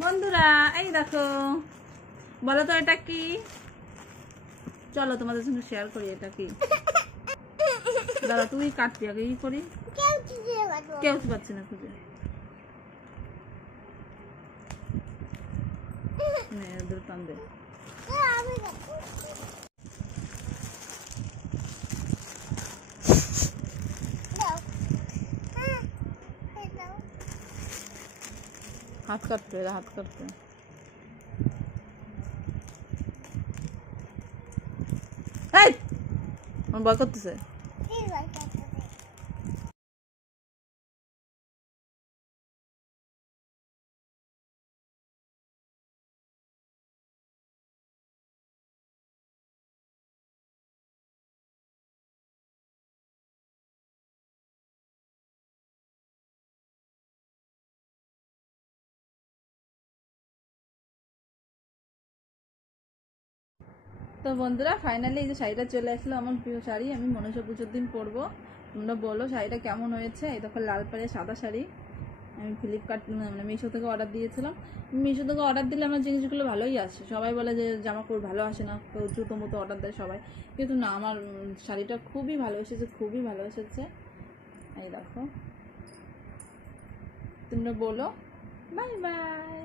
বন্ধুরা এই দেখো, বলো তো এটা কি? চলো তোমাদের সঙ্গে শেয়ার করি এটা কি। দাঁড়া, তুই কাটবি আগে, ই করি। কেউ পাচ্ছি না খুঁজে। ওদের টান দে। হাত কাটতে, হাত কাটতে। আমার ভয় করতেছে। তো বন্ধুরা ফাইনালি এই যে শাড়িটা চলে আসলো, আমার প্রিয় শাড়ি। আমি মনসা পুজোর দিন পরবো। তোমরা বলো শাড়িটা কেমন হয়েছে। এই দেখো লাল পাড়ে সাদা শাড়ি। আমি ফ্লিপকার্ট মানে মিশো থেকে অর্ডার দিয়েছিলাম। মিশো থেকে অর্ডার দিলে আমার জিনিসগুলো ভালোই আসে। সবাই বলে যে জামা কাপড় ভালো আসে না, তো জুতো মতো অর্ডার দেয় সবাই, কিন্তু না, আমার শাড়িটা খুবই ভালো এসেছে, খুবই ভালো এসেছে। এই দেখো, তোমরা বলো। Bye bye.